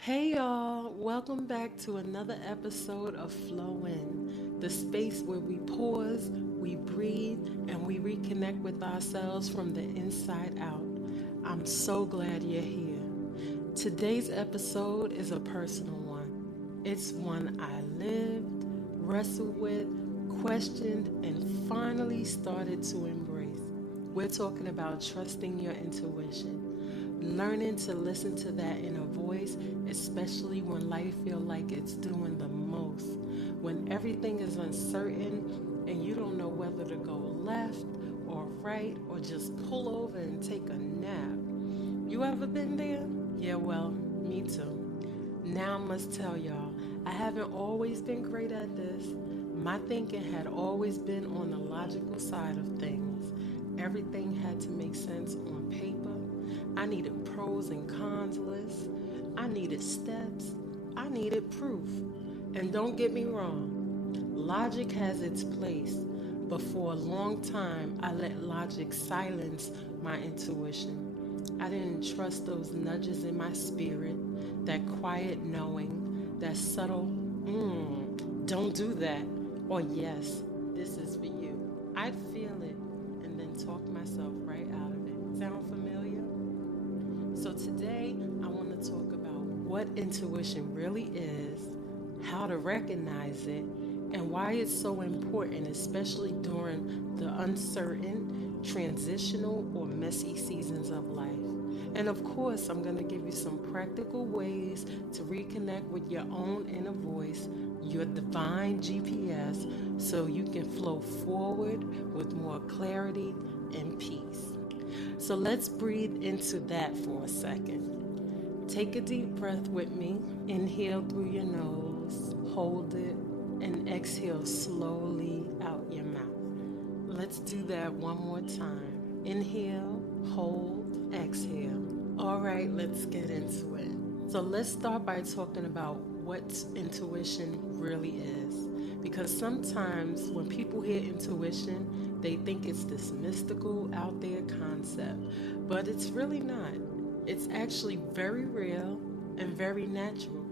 Hey y'all, welcome back to another episode of Flow In, the space where we pause, we breathe, and we reconnect with ourselves from the inside out. I'm so glad you're here. Today's episode is a personal one. It's one I lived, wrestled with, questioned, and finally started to embrace. We're talking about trusting your intuition, learning to listen to that inner voice, especially when life feels like it's doing the most, when everything is uncertain and you don't know whether to go left or right or just pull over and take a nap. You ever been there? Yeah, well, me too. Now I must tell y'all, I haven't always been great at this. My thinking had always been on the logical side of things. Everything had to make sense on paper. I needed pros and cons lists. I needed steps. I needed proof. And don't get me wrong, logic has its place, but for a long time I let logic silence my intuition. I didn't trust those nudges in my spirit, that quiet knowing, that subtle, don't do that, or yes, this is for you. I'd feel it and then talk myself right out of it. Sound familiar? So today I want to talk about what intuition really is, how to recognize it, and why it's so important, especially during the uncertain, transitional, or messy seasons of life. And of course, I'm going to give you some practical ways to reconnect with your own inner voice, your divine GPS, so you can flow forward with more clarity and peace. So let's breathe into that for a second. Take a deep breath with me. Inhale through your nose, hold it, and exhale slowly out your mouth. Let's do that one more time. Inhale, hold, exhale. All right, let's get into it. So let's start by talking about what intuition really is. Because sometimes when people hear intuition, they think it's this mystical, out there concept, but it's really not. It's actually very real and very natural.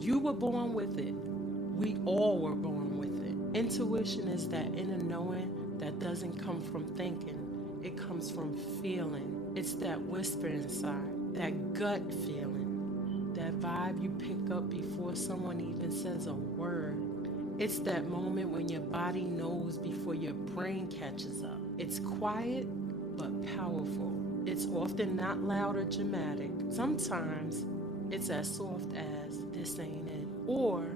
You were born with it. We all were born with it. Intuition is that inner knowing that doesn't come from thinking, it comes from feeling. It's that whisper inside, that gut feeling, that vibe you pick up before someone even says a word. It's that moment when your body knows before your brain catches up. It's quiet but powerful. It's often not loud or dramatic. Sometimes it's as soft as this ain't it. Or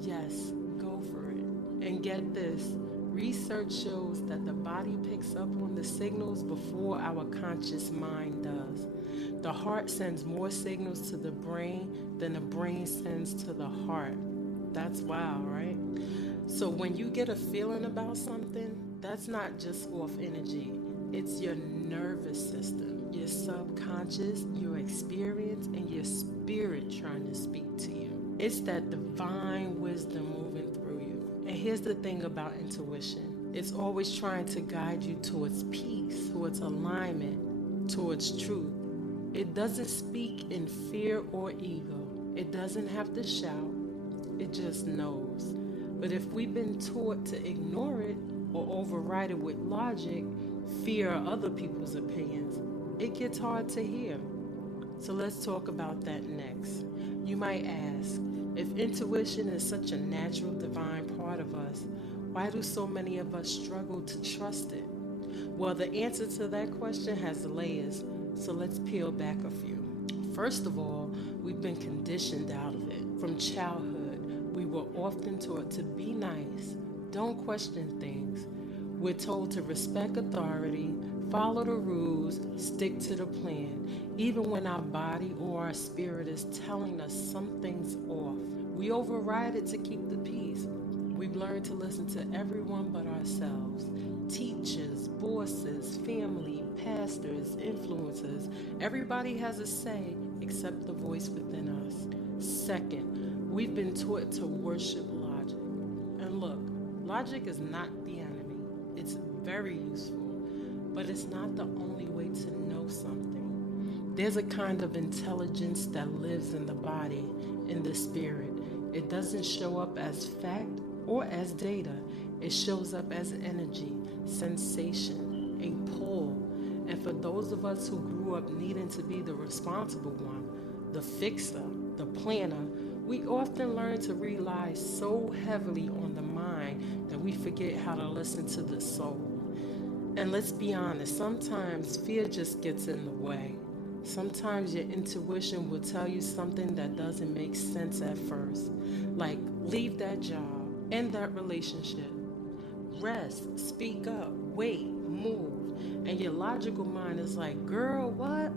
yes, go for it. And get this, research shows that the body picks up on the signals before our conscious mind does. The heart sends more signals to the brain than the brain sends to the heart. That's wild, right? So when you get a feeling about something, that's not just off energy. It's your nervous system, your subconscious, your experience, and your spirit trying to speak to you. It's that divine wisdom moving through you. And here's the thing about intuition, it's always trying to guide you towards peace, towards alignment, towards truth. It doesn't speak in fear or ego. It doesn't have to shout. It just knows. But if we've been taught to ignore it or override it with logic, fear, or other people's opinions, it gets hard to hear. So let's talk about that next. You might ask, if intuition is such a natural, divine part of us, why do so many of us struggle to trust it? Well, the answer to that question has layers, so let's peel back a few. First of all, we've been conditioned out of it. From childhood, we were often taught to be nice, don't question things. We're told to respect authority, follow the rules, stick to the plan, even when our body or our spirit is telling us something's off. We override it to keep the peace. We've learned to listen to everyone but ourselves. Teachers, bosses, family, pastors, influencers. Everybody has a say except the voice within us. Second, we've been taught to worship logic. And look, logic is not the enemy. It's very useful, but it's not the only way to know something. There's a kind of intelligence that lives in the body, in the spirit. It doesn't show up as fact or as data. It shows up as energy, sensation, a pull. And for those of us who grew up needing to be the responsible one, the fixer, the planner, we often learn to rely so heavily on the mind that we forget how to listen to the soul. And let's be honest, sometimes fear just gets in the way. Sometimes your intuition will tell you something that doesn't make sense at first. Like, leave that job, end that relationship, rest, speak up, wait, move. And your logical mind is like, girl, what?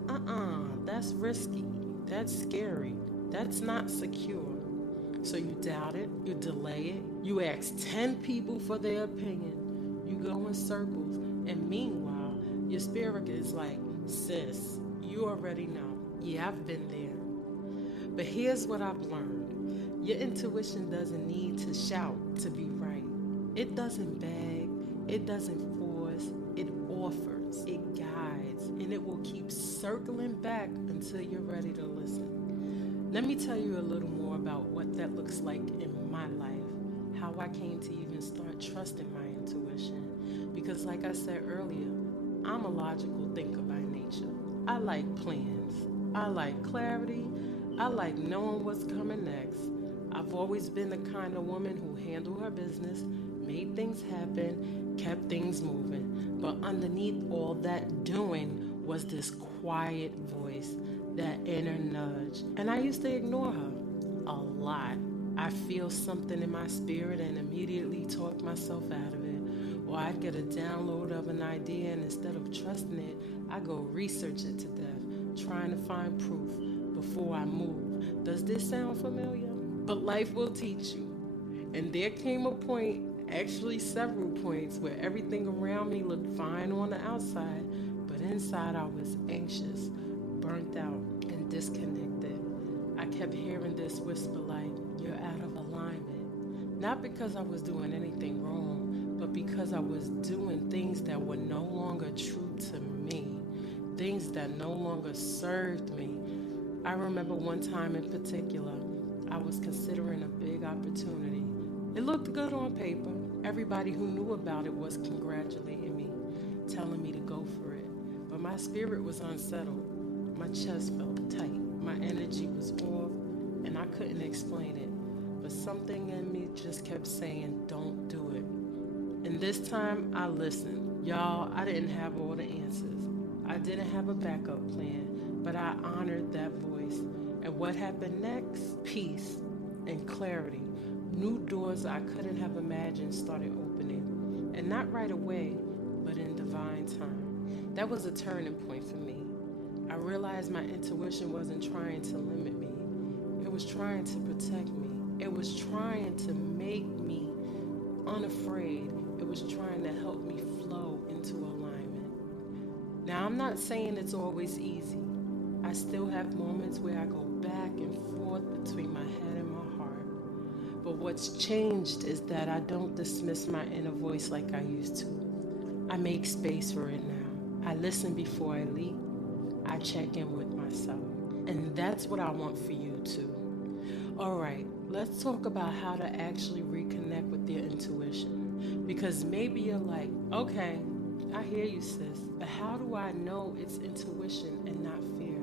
That's risky. That's scary. That's not secure. So you doubt it, you delay it, you ask 10 people for their opinion, you go in circles, and meanwhile, your spirit is like, sis, you already know. Yeah, I've been there. But here's what I've learned. Your intuition doesn't need to shout to be right. It doesn't beg, it doesn't force, it offers, it guides, and it will keep circling back until you're ready to listen. Let me tell you a little more about what that looks like in my life, how I came to even start trusting my intuition. Because like I said earlier, I'm a logical thinker by nature. I like plans. I like clarity. I like knowing what's coming next. I've always been the kind of woman who handled her business, made things happen, kept things moving. But underneath all that doing was this quiet voice, that inner nudge. And I used to ignore her a lot. I feel something in my spirit and immediately talk myself out of it. Or I'd get a download of an idea and instead of trusting it, I go research it to death, trying to find proof before I move. Does this sound familiar? But life will teach you. And there came a point, actually several points, where everything around me looked fine on the outside, but inside I was anxious, burnt out, and disconnected. I kept hearing this whisper like, you're out of alignment. Not because I was doing anything wrong, but because I was doing things that were no longer true to me, things that no longer served me. I remember one time in particular, I was considering a big opportunity. It looked good on paper. Everybody who knew about it was congratulating me, telling me to go for it. But my spirit was unsettled. My chest felt tight. My energy was off, and I couldn't explain it. But something in me just kept saying, don't do it. And this time, I listened. Y'all, I didn't have all the answers. I didn't have a backup plan, but I honored that voice. And what happened next? Peace and clarity. New doors I couldn't have imagined started opening. And not right away, but in divine time. That was a turning point for me. I realized my intuition wasn't trying to limit me. It was trying to protect me. It was trying to make me unafraid. It was trying to help me flow into alignment. Now, I'm not saying it's always easy. I still have moments where I go back and forth between my head and my heart. But what's changed is that I don't dismiss my inner voice like I used to. I make space for it now. I listen before I leap. I check in with myself. And that's what I want for you too. All right, let's talk about how to actually reconnect with your intuition. Because maybe you're like, okay, I hear you, sis, but how do I know it's intuition and not fear?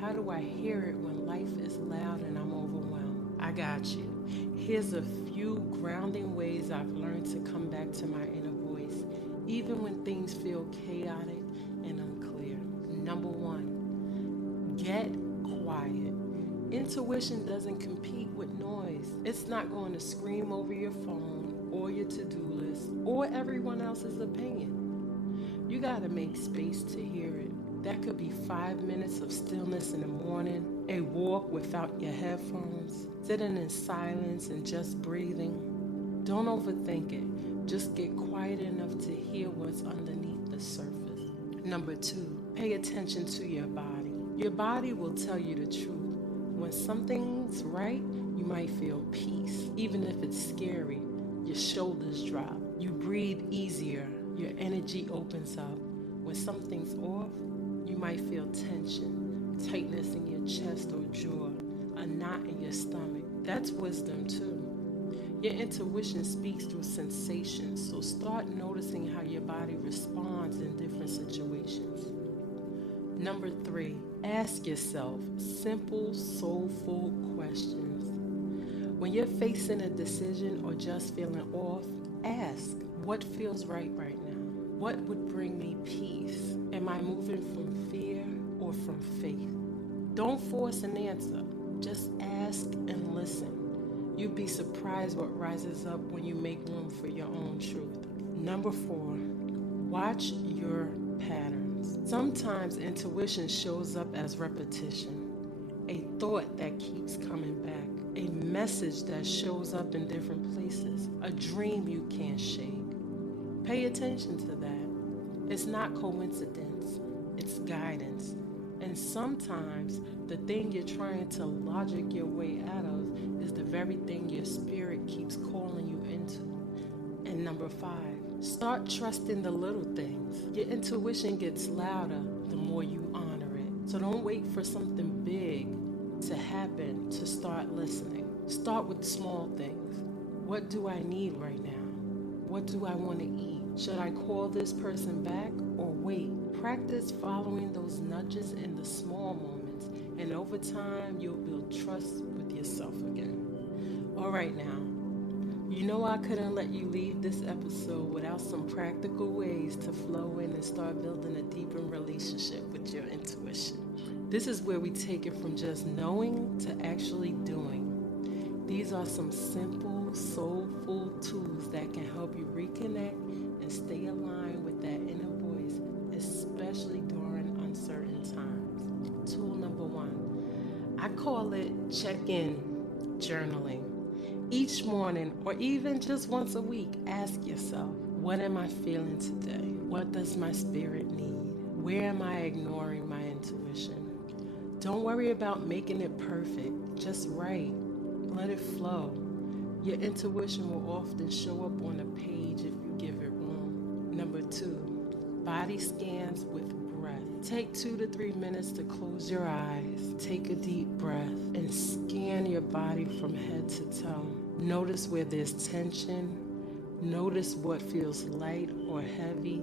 How do I hear it when life is loud and I'm overwhelmed? I got you. Here's a few grounding ways I've learned to come back to my inner voice, even when things feel chaotic and unclear. Number one, get quiet. Intuition doesn't compete with noise. It's not going to scream over your phone or your to-do list or everyone else's opinion. You got to make space to hear it. That could be 5 minutes of stillness in the morning, a walk without your headphones, sitting in silence and just breathing. Don't overthink it. Just get quiet enough to hear what's underneath the surface. Number two, pay attention to your body. Your body will tell you the truth. When something's right, you might feel peace. Even if it's scary, your shoulders drop. You breathe easier. Your energy opens up. When something's off, you might feel tension, tightness in your chest or jaw, a knot in your stomach. That's wisdom too. Your intuition speaks through sensations, so start noticing how your body responds in different situations. Number 3, ask yourself simple, soulful questions. When you're facing a decision or just feeling off, ask, what feels right now? What would bring me peace? Am I moving from fear or from faith? Don't force an answer. Just ask and listen. You'd be surprised what rises up when you make room for your own truth. Number 4, watch your patterns. Sometimes intuition shows up as repetition, a thought that keeps coming back, a message that shows up in different places, a dream you can't shake. Pay attention to that. It's not coincidence, it's guidance. And sometimes the thing you're trying to logic your way out of is the very thing your spirit keeps calling you into. And number 5, start trusting the little things. Your intuition gets louder the more you honor it. So don't wait for something big to happen to start listening. Start with small things. What do I need right now? What do I want to eat? Should I call this person back or wait? Practice following those nudges in the small moments, and over time, you'll build trust with yourself again. All right now, you know I couldn't let you leave this episode without some practical ways to flow in and start building a deeper relationship with your intuition. This is where we take it from just knowing to actually doing. These are some simple, soulful tools that can help you reconnect and stay aligned with that inner voice, especially during uncertain times. Tool number 1, I call it check-in journaling. Each morning, or even just once a week, ask yourself, what am I feeling today? What does my spirit need? Where am I ignoring my intuition? Don't worry about making it perfect. Just write. Let it flow. Your intuition will often show up on a page if you give it room. Number 2, body scans with breath. Take 2 to 3 minutes to close your eyes, take a deep breath, and scan your body from head to toe. Notice where there's tension. Notice what feels light or heavy.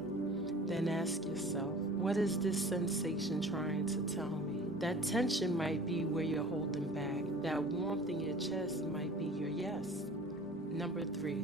Then ask yourself, what is this sensation trying to tell me? That tension might be where you're holding back. That warmth in your chest might be your yes. Number 3,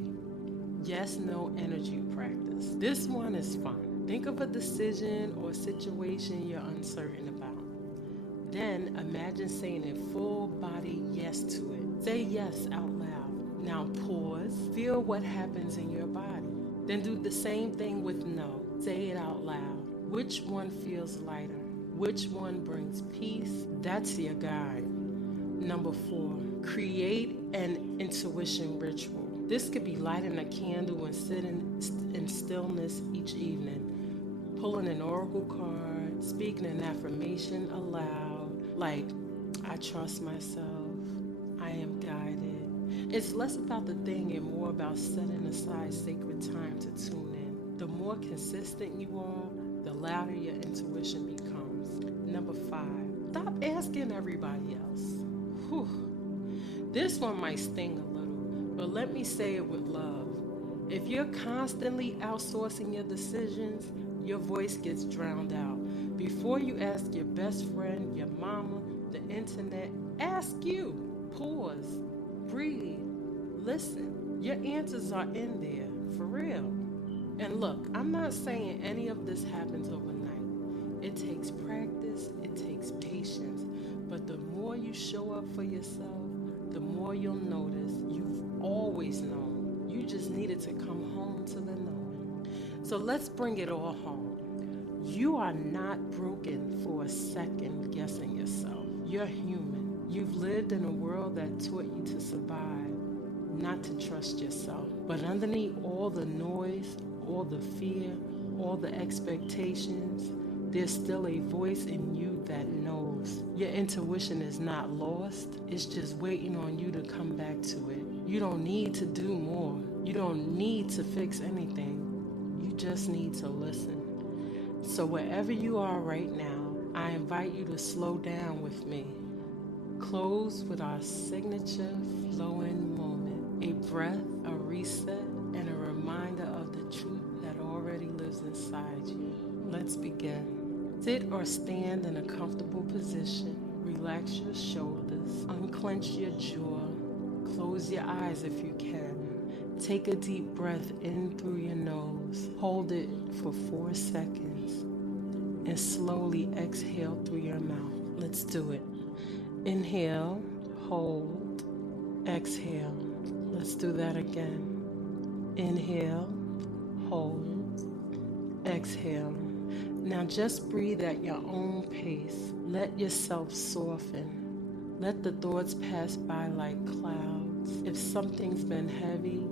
yes-no energy practice. This one is fun. Think of a decision or situation you're uncertain about. Then imagine saying a full body yes to it. Say yes out loud. Now pause. Feel what happens in your body. Then do the same thing with no. Say it out loud. Which one feels lighter? Which one brings peace? That's your guide. Number 4, create an intuition ritual. This could be lighting a candle and sitting in stillness each evening, pulling an oracle card, speaking an affirmation aloud, like, I trust myself, I am guided. It's less about the thing and more about setting aside sacred time to tune in. The more consistent you are, the louder your intuition becomes. Number 5, stop asking everybody else. Whew. This one might sting a little, but let me say it with love. If you're constantly outsourcing your decisions, your voice gets drowned out. Before you ask your best friend, your mama, the internet, ask you. Pause, breathe, listen. Your answers are in there, for real. And look, I'm not saying any of this happens overnight. It takes practice, it takes patience. But the more you show up for yourself, the more you'll notice you've always known. You just needed to come home to the knowing. So let's bring it all home. You are not broken for a second guessing yourself. You're human. You've lived in a world that taught you to survive, not to trust yourself. But underneath all the noise, all the fear, all the expectations, there's still a voice in you that knows. Your intuition is not lost. It's just waiting on you to come back to it. You don't need to do more. You don't need to fix anything. You just need to listen. So wherever you are right now, I invite you to slow down with me. Close with our signature flow-in moment. A breath, a reset, and a reminder of the truth that already lives inside you. Let's begin. Sit or stand in a comfortable position. Relax your shoulders. Unclench your jaw. Close your eyes if you can. Take a deep breath in through your nose. Hold it for 4 seconds. And slowly exhale through your mouth. Let's do it. Inhale, hold, exhale. Let's do that again. Inhale, hold, exhale. Now just breathe at your own pace. Let yourself soften. Let the thoughts pass by like clouds. If something's been heavy,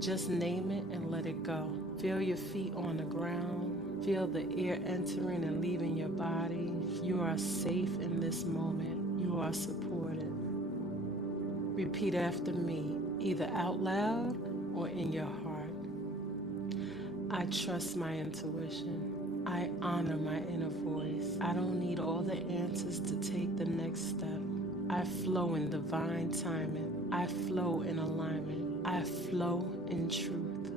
just name it and let it go. Feel your feet on the ground. Feel the air entering and leaving your body. You are safe in this moment. You are supported. Repeat after me, either out loud or in your heart. I trust my intuition. I honor my inner voice. I don't need all the answers to take the next step. I flow in divine timing. I flow in alignment. I flow in truth.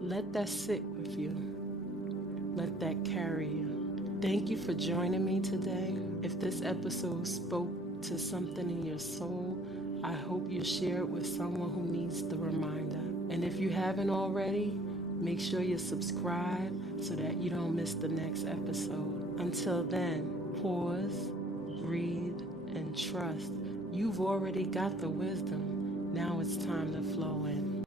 Let that sit with you. Let that carry you. Thank you for joining me today. If this episode spoke to something in your soul, I hope you share it with someone who needs the reminder. And if you haven't already, make sure you subscribe so that you don't miss the next episode. Until then, pause, breathe, and trust. You've already got the wisdom. Now it's time to flow in.